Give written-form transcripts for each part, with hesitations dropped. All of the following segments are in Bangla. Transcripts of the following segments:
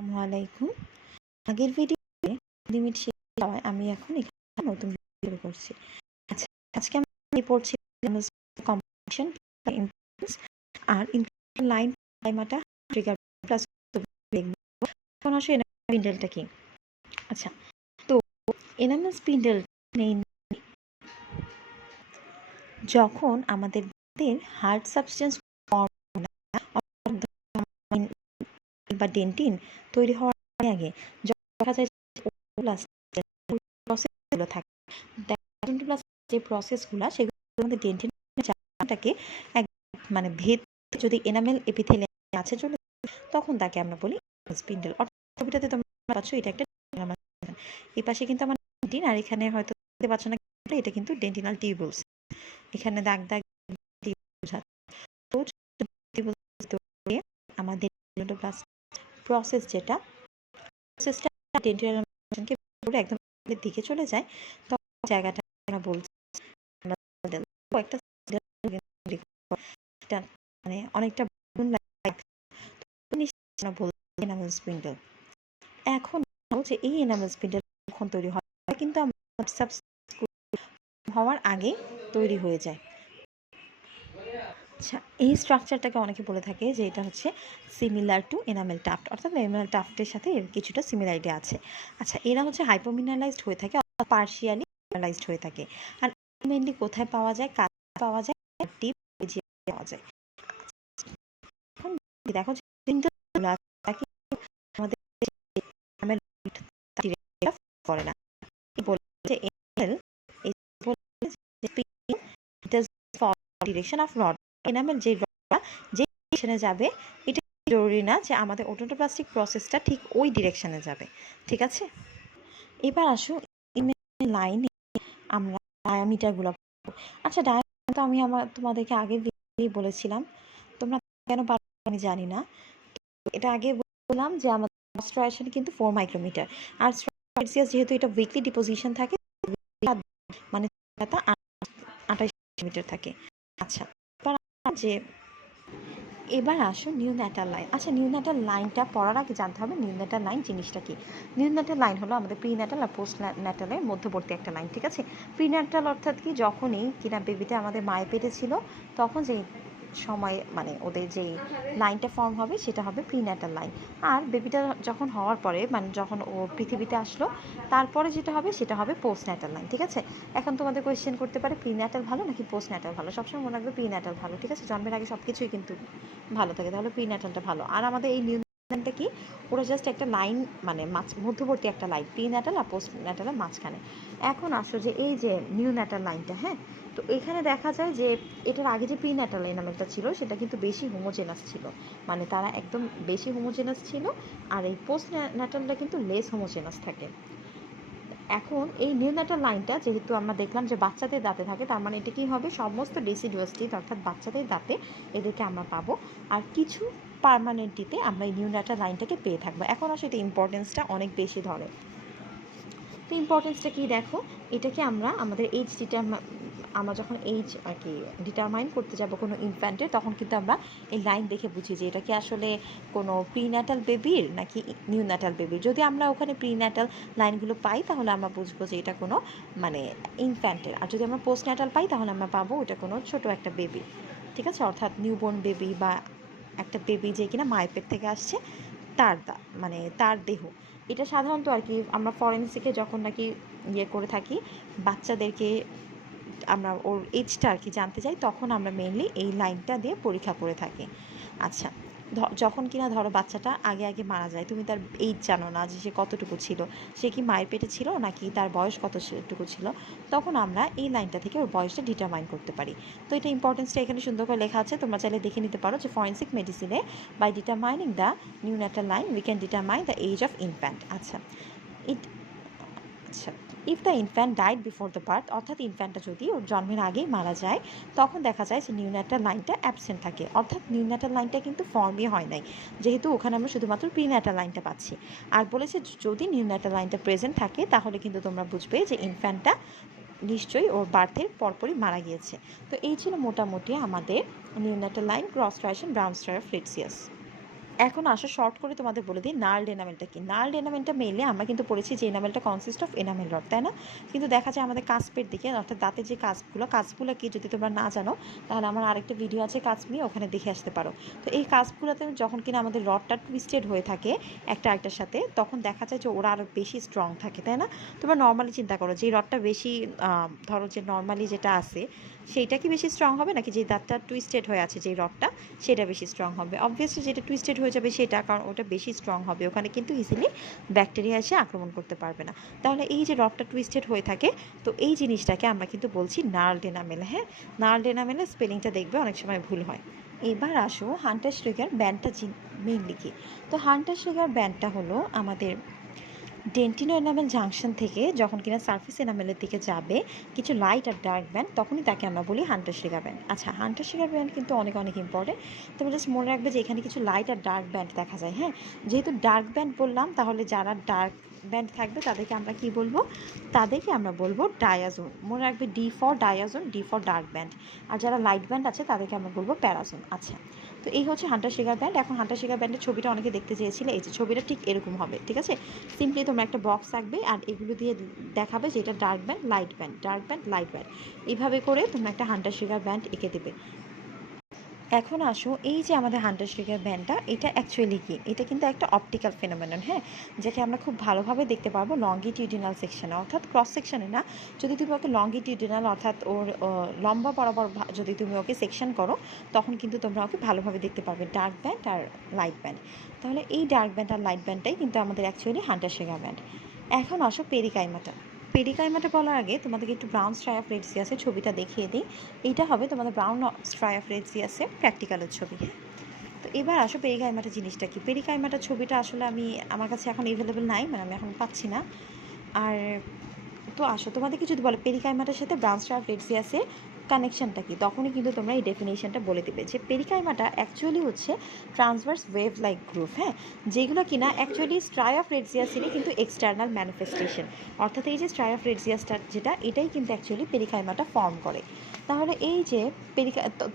আসসালামু আলাইকুম। আগের ভিডিওতে লিমিট শেষ হওয়ায় আমি এখন এখানে নতুন ভিডিও শুরু করছি। আচ্ছা, আজকে আমি পড়ছি কম্পাকশন ইম্পিডেন্স আর ইন্টারনাল লাইন টাইমাটা ট্রিগার প্লাস লিখব। এখন আসলে এনামেল স্পিন্ডেলটা কি? আচ্ছা, তো এনামেল স্পিন্ডেল যখন আমাদের হার্ড সাবস্টেন্স বা ডেন্টিন তৈরি হওয়ার আগে দেখা যায় প্রসেসগুলো থাকে যে প্রসেসগুলো সেগুলো আমাদের ডেন্টিনটাকে মানে ভেদ যদি এনামেল এপিথেলিয়াম আছে চলে তখন তাকে আমরা বলি স্পিন্ডেল। ছবিটাতে তোমরা পাচ্ছ এটা একটা এই পাশে কিন্তু আমার ডেন্টিন আর এখানে হয়তো দেখতে পাচ্ছ না এটা কিন্তু ডেন্টিনাল টিউবুলস। এখানে দাগ দাগ আমাদের প্রসেস যেটা প্রসেসটা ডেন্টিনালকে পুরো একদম দিকে চলে যায় তখন জায়গাটা আমরা বলছি একটা মানে অনেকটা এনামেল স্পিন্ডেল। এখন যে এই এনামেল স্পিন্ডেল যখন তৈরি হয় কিন্তু হওয়ার আগে তৈরি হয়ে যায়। আচ্ছা, এই স্ট্রাকচারটাকে অনেকে বলে থাকে যে এটা হচ্ছে সিমিলার টু এনামেল টাফট, অর্থাৎ এনামেল টাফটের সাথে এর কিছুটা সিমিলারিটি আছে। আচ্ছা, এরা হচ্ছে হাইপোমিনারালাইজড হয়ে থাকে অর্থাৎ পার্শিয়ালি মিনারালাইজড হয়ে থাকে। আর মেইনলি কোথায় পাওয়া যায়, কাজ পাওয়া যায়, টিপ পাওয়া যায়। এখন দেখো আমাদের করে না ডিরেকশন অফ রড এনামেল যে রডটা যে ডিরেকশনে যাবে এটা জরুরি না যে আমাদের ওডোন্টোপ্লাস্টিক প্রসেসটা ঠিক ওই ডিরেকশনে যাবে। ঠিক আছে, এবার আসো লাইনে আমরা ডায়ামিটারগুলো। আচ্ছা, ডায়ামিটার তো আমি তোমাদেরকে আগে বলেছিলাম, তোমরা কেন পারো আমি জানি না। এটা আগে বললাম যে আমাদের স্ট্রাকচার কিন্তু 4 মাইক্রোমিটার আর যেহেতু এটা উইকলি ডিপোজিশন থাকে মানে 28 মিটার থাকে। আচ্ছা, যে এবার আসো নিউন্যাটাল লাইন। আচ্ছা, নিউন্যাটাল লাইনটা পড়ার আগে জানতে হবে নিউন্যাটাল লাইন জিনিসটা কি। নিউন্যাটাল লাইন হলো আমাদের প্রিন্যাটাল আর পোস্ট ন্যাটালের মধ্যবর্তী একটা লাইন। ঠিক আছে, প্রিন্যাটাল অর্থাৎ কি যখনই কিনা বেবিটা আমাদের মায়ের পেটে ছিল তখন যেই সময় মানে ওদের যেই লাইনটা ফর্ম হবে সেটা হবে প্রিন্যাটাল লাইন। আর বেবিটা যখন হওয়ার পরে মানে যখন ও পৃথিবীতে আসলো তারপরে যেটা হবে সেটা হবে পোস্ট ন্যাটাল লাইন। ঠিক আছে, এখন তোমাদের কোয়েশ্চেন করতে পারে প্রিন্যাটাল ভালো নাকি পোস্ট ন্যাটাল ভালো। সবসময় মনে রাখবে প্রিন্যাটাল ভালো। ঠিক আছে, জন্মের আগে সব কিছুই কিন্তু ভালো থাকে, তাহলে প্রিন্যাটালটা ভালো। আর আমাদের এই নিউন্যাটালটা কি, ওরা জাস্ট একটা লাইন মানে মধ্যবর্তী একটা লাইন প্রিন্যাটাল আর পোস্ট ন্যাটালের মাঝখানে। এখন আসো যে এই যে নিউন্যাটাল লাইনটা, হ্যাঁ, তো এখানে দেখা যায় যে এটার আগে যে প্রিন্যাটাল এনামেলটা ছিল সেটা কিন্তু বেশি হোমোজেনাস ছিল, মানে তারা একদম বেশি হোমোজেনাস ছিল। আর এই পোস্ট ন্যাটালটা কিন্তু লেস হোমোজেনাস থাকে। এখন এই নিউন্যাটাল লাইনটা যেহেতু আমরা দেখলাম যে বাচ্চাদের দাঁতে থাকে, তার মানে এটা কি হবে সমস্ত ডিসিডুয়াস টিথ অর্থাৎ বাচ্চাদের দাঁতে এদেরকে আমরা পাবো, আর কিছু পার্মানেন্টটিতে আমরা এই নিউন্যাটাল লাইনটাকে পেয়ে থাকবো। এখন আসলে এটা ইম্পর্টেন্সটা অনেক বেশি ধরে। তো ইম্পর্টেন্সটা কি দেখো, এটাকে আমরা আমাদের আমরা যখন এইজ আর কি ডিটারমাইন করতে যাব কোনো ইনফ্যান্টের তখন কিন্তু আমরা এই লাইন দেখে বুঝি যে এটা কি আসলে কোনো প্রিন্যাটাল বেবির নাকি নিউন্যাটাল বেবির। যদি আমরা ওখানে প্রিন্যাটাল লাইনগুলো পাই তাহলে আমরা বুঝবো যে এটা কোনো মানে ইনফ্যান্টের, আর যদি আমরা পোস্টন্যাটাল পাই তাহলে আমরা পাবো ওটা কোনো ছোট একটা বেবি। ঠিক আছে, অর্থাৎ নিউবর্ন বেবি বা একটা বেবি যে কিনা মায়ের পেট থেকে আসছে তার মানে তার দেহ। এটা সাধারণত আর কি আমরা ফরেন্সিকে যখন নাকি করে থাকি বাচ্চাদেরকে আমরা ওর এজটা আর কি জানতে চাই তখন আমরা মেইনলি এই লাইনটা দিয়ে পরীক্ষা করে থাকি। আচ্ছা, যখন কিনা ধরো বাচ্চাটা আগে মারা যায়, তুমি তার এইজ জানো না যে সে কতটুকু ছিল, সে কি মায়ের পেটে ছিল নাকি তার বয়স কতটুকু ছিল, তখন আমরা এই লাইনটা থেকে ওর বয়সটা ডিটারমাইন করতে পারি। তো এটা ইম্পর্টেন্সটা এখানে সুন্দর করে লেখা আছে, তোমরা চাইলে দেখে নিতে পারো যে ফরেন্সিক মেডিসিনে by determining the neonatal line we can determine the age of infant. আচ্ছা, if the infant died before the birth, অর্থাৎ ইনফ্যান্টটা যদি ওর জন্মের আগেই মারা যায় তখন দেখা যায় যে নিউন্যাটাল লাইনটা অ্যাবসেন্ট থাকে, অর্থাৎ নিউন্যাটাল লাইনটা কিন্তু ফর্মই হয় নাই, যেহেতু ওখানে আমরা শুধুমাত্র প্রিন্যাটাল লাইনটা পাচ্ছি। আর বলেছে যদি নিউন্যাটাল লাইনটা প্রেজেন্ট থাকে তাহলে কিন্তু তোমরা বুঝবে যে ইনফ্যান্টটা নিশ্চয়ই ওর বার্থের পরপরই মারা গিয়েছে। তো এই ছিল মোটামুটি আমাদের নিউন্যাটাল লাইন, ক্রস স্ট্রাইয়েশন, ব্রাউন স্টার, ফ্লিটসিয়াস। এখন আসো শর্ট করে তোমাদের বলে দিই নার্লড এনামেলটা কি। নার্লড এনামেলটা মেইনলি আমরা কিন্তু পড়েছি যে এনামেলটা কনসিস্ট অফ এনামেল রড, তাই না? কিন্তু দেখা যায় আমাদের কাস্পের দিকে, অর্থাৎ দাঁতের যে কাস্পগুলো কি যদি তোমরা না জানো তাহলে আমার আরেকটা ভিডিও আছে কাস্প নিয়ে, ওখানে দেখে আসতে পারো। তো এই কাস্পগুলোতে যখন কিনা আমাদের রডটা টুইস্টেড হয়ে থাকে একটা আরেকটার সাথে, তখন দেখা যায় যে ওরা আরও বেশি স্ট্রং থাকে, তাই না? তোমরা নর্মালি চিন্তা করো যে রডটা বেশি ধরো যে নর্মালি যেটা আছে সেইটা কি বেশি স্ট্রং হবে, নাকি যে দাঁতটা টুইস্টেড হয়ে আছে যে রডটা সেটা বেশি স্ট্রং হবে? অবভিয়াসলি যেটা টুইস্টেড হয়ে যাবে সেটা, কারণ ওটা বেশি স্ট্রং হবে, ওখানে কিন্তু ইজিলি ব্যাকটেরিয়া এসে আক্রমণ করতে পারবে না। তাহলে এই যে রডটা টুইস্টেড হয়ে থাকে, তো এই জিনিসটাকে আমরা কিন্তু বলছি নার্লড এনামেল। হ্যাঁ, নার্লড এনামেলের স্পেলিংটা দেখবে অনেক সময় ভুল হয়। এবার আসো হান্টার শ্রিগার ব্যান্ডটা মেইনলি কি। তো হান্টার শ্রিগার ব্যান্ডটা হলো আমাদের ডেন্টিনো এনামেল জাংশন থেকে যখন কিনা সারফেস এনামেলের দিকে যাবে কিছু লাইট আর ডার্ক ব্যান্ড, তখনই তাকে আমরা বলি হান্টার শ্রিগার ব্যান্ড। আচ্ছা, হান্টার শ্রিগার ব্যান্ড কিন্তু অনেক অনেক ইম্পর্টেন্ট। তোমরা জাস্ট মনে রাখবে যে এখানে কিছু লাইট আর ডার্ক ব্যান্ড দেখা যায়। হ্যাঁ, যেহেতু ডার্ক ব্যান্ড বললাম, তাহলে যারা ডার্ক ব্যান্ড থাকবে তাদেরকে আমরা কি বলবো? তাদেরকে আমরা বলবো ডায়াজোন। মনে রাখবে D for diazone, D for dark band. আর যারা লাইট ব্যান্ড আছে তাদেরকে আমরা বলবো প্যারাজোন। আচ্ছা, তো এই হচ্ছে হান্টার শ্রিগার ব্যান্ড। এখন হান্টার শ্রিগার ব্যান্ডের ছবিটা অনেকে দেখতে চেয়েছিলে, এই যে ছবিটা ঠিক এরকম হবে, ঠিক আছে? সিম্পলি তোমরা একটা বক্স রাখবে আর এগুলো দিয়ে দেখাবে যে এটা dark band, light band, dark band, light band. এইভাবে করে তোমরা একটা হান্টার শ্রিগার ব্যান্ড এঁকে দেবে। এখন আসো এই যে আমাদের হান্টার শ্রিগার ব্যান্ডটা, এটা অ্যাকচুয়ালি কি? এটা কিন্তু একটা অপটিক্যাল ফেনোমেনন, হ্যাঁ, যাকে আমরা খুব ভালোভাবে দেখতে পারবো লঙ্গিটিউডিনাল সেকশনে, অর্থাৎ ক্রস সেকশনে না। যদি তুমি ওকে লঙ্গিটিউডিনাল অর্থাৎ ওর লম্বা বরাবর যদি তুমি ওকে সেকশন করো, তখন কিন্তু তোমরা ওকে ভালোভাবে দেখতে পারবে ডার্ক ব্যান্ড আর লাইট ব্যান্ড। তাহলে এই ডার্ক ব্যান্ড আর লাইট ব্যান্ডটাই কিন্তু আমাদের অ্যাকচুয়ালি হান্টার শ্রিগার ব্যান্ড। এখন আসো পেরিকাইমাটা। পেরিকাইমাটা বলার আগে তোমাদেরকে একটু ব্রাউন স্ট্রাইফ্রেটসিয়াসের ছবিটা দেখিয়ে দিই। এইটা হবে তোমাদের ব্রাউন স্ট্রাইফ্রেটসিয়াসের প্র্যাকটিক্যালের ছবি। হ্যাঁ, তো এবার আসো পেরিকাইমাটা জিনিসটা কি। পেরিকাইমাটার ছবিটা আসলে আমার কাছে এখন অ্যাভেলেবেল নাই, মানে আমি এখন পাচ্ছি না। আর তো আসো তোমাদেরকে যদি বলে পেরিকাইমাটার সাথে ব্রাউন স্ট্রাইফ্রেটসিয়াসের কানেকশনটা কি, তখনই কিন্তু তোমরা এই ডেফিনেশনটা বলে দেবে যে পেরিকাইমাটা অ্যাকচুয়ালি হচ্ছে ট্রান্সভার্স ওয়েভ লাইক গ্রুপ। হ্যাঁ, যেগুলো কিনা অ্যাকচুয়ালি স্ট্রাইফ্রেটসিয়াসেরই কিন্তু এক্সটার্নাল ম্যানিফেস্টেশন, অর্থাৎ এই যে স্ট্রাইফ্রেটসিয়াসটা যেটা, এটাই কিন্তু অ্যাকচুয়ালি পেরিকাইমাটা ফর্ম করে। তাহলে এই যে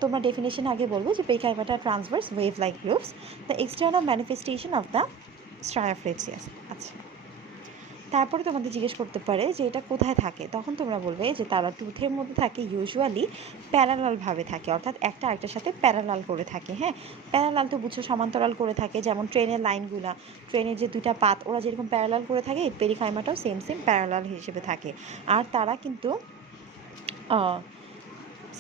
তোমরা ডেফিনেশন আগে বলবো যে perikymata transverse wave like groups, the external manifestation of the striae of Retzius. আচ্ছা, তারপরে তোমাদের জিজ্ঞেস করতে পারে যে এটা কোথায় থাকে, তখন তোমরা বলবে যে তারা টুথের মধ্যে থাকে, ইউজুয়ালি প্যারালালভাবে থাকে, অর্থাৎ একটা আরেকটার সাথে প্যারালাল করে থাকে। হ্যাঁ, প্যারালাল তো বুঝছো, সমান্তরাল করে থাকে, যেমন ট্রেনের লাইনগুলা, ট্রেনের যে দুইটা পাত ওরা যেরকম প্যারালাল করে থাকে, পেরিকাইমাটাও সেম সেম প্যারালাল হিসেবে থাকে। আর তারা কিন্তু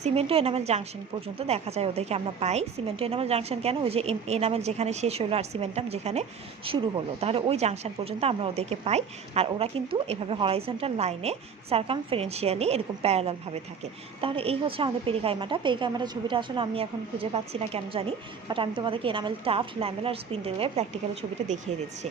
সিমেন্টো এনামেল জাংশন পর্যন্ত দেখা যায় ওদেরকে আমরা পাই। সিমেন্টো এনামেল জাংশন কেন? ওই যে এনামেল যেখানে শেষ হলো আর সিমেন্টাম যেখানে শুরু হলো, তাহলে ওই জাংশন পর্যন্ত আমরা ওদেরকে পাই। আর ওরা কিন্তু এভাবে হরাইজন্টাল লাইনে সার্কামফারেন্সিয়ালি এরকম প্যারালালভাবে থাকে। তাহলে এই হচ্ছে আমাদের পেরিকাইমাটা। পেরিকাইমাটার ছবিটা আসলে আমি এখন খুঁজে পাচ্ছি না, কেন জানি, বাট আমি তোমাদেরকে এনামেল টাফট, ল্যামেলার, স্পিন্ডেলের প্র্যাকটিক্যালের ছবিটা দেখিয়ে দিচ্ছি।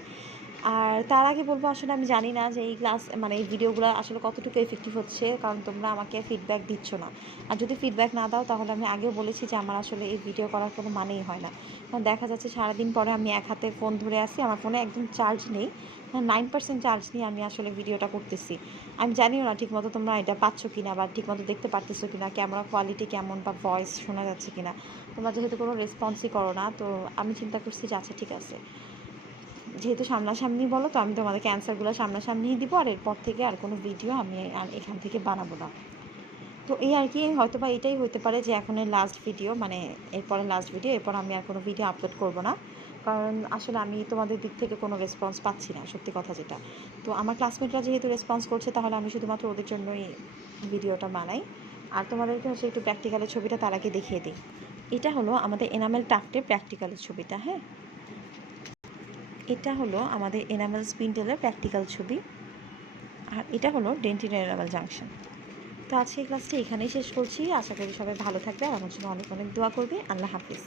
আর তার আগে বলবো আসলে আমি জানি না যে এই ক্লাস মানে এই ভিডিওগুলো আসলে কতটুকু এফেক্টিভ হচ্ছে, কারণ তোমরা আমাকে ফিডব্যাক দিচ্ছ না। আর যদি ফিডব্যাক না দাও তাহলে আমি আগেও বলেছি যে আমার আসলে এই ভিডিও করার কোনো মানেই হয় না। কারণ দেখা যাচ্ছে সারাদিন পরে আমি এক হাতে ফোন ধরে আসি, আমার ফোনে একদম চার্জ নেই, 9% চার্জ নিয়ে আমি আসলে ভিডিওটা করতেছি। আমি জানিও না ঠিকমতো তোমরা এটা পাচ্ছ কিনা বা ঠিকমতো দেখতে পারতেছো কিনা, ক্যামেরা কোয়ালিটি কেমন বা ভয়েস শোনা যাচ্ছে কিনা। তোমরা যেহেতু কোনো রেসপন্সই করো না, তো আমি চিন্তা করছি যে আচ্ছা ঠিক আছে, যেহেতু সামনাসামনি বলো, তো আমি তোমাদেরকে অ্যান্সারগুলো সামনাসামনিই দিব, আর এরপর থেকে আর কোনো ভিডিও আমি আর এখান থেকে বানাবো না। তো এই আর কি, হয়তো বা এটাই হতে পারে যে এখনের লাস্ট ভিডিও, মানে এরপরে লাস্ট ভিডিও, এরপর আমি আর কোনো ভিডিও আপলোড করব না, কারণ আসলে আমি তোমাদের দিক থেকে কোনো রেসপন্স পাচ্ছি না, সত্যি কথা যেটা। তো আমার ক্লাসমেটরা যেহেতু রেসপন্স করছে, তাহলে আমি শুধুমাত্র ওদের জন্যই ভিডিওটা বানাই। আর তোমাদেরকে হচ্ছে একটু প্র্যাকটিক্যালের ছবিটা তার আগে দেখিয়ে দিই। এটা হলো আমাদের এনামেল টাফটের প্র্যাকটিক্যালের ছবিটা। হ্যাঁ, এটা হলো আমাদের এনামেল স্পিন্ডেলের প্র্যাকটিক্যাল ছবি, আর এটা হলো ডেন্টিনো এনামেল জাংশন। তো আজকে ক্লাসটি এখানেই শেষ করছি। আশা করি সবাই ভালো থাকবে আর আমার জন্য অনেক অনেক দোয়া করবে। আল্লাহ হাফিজ।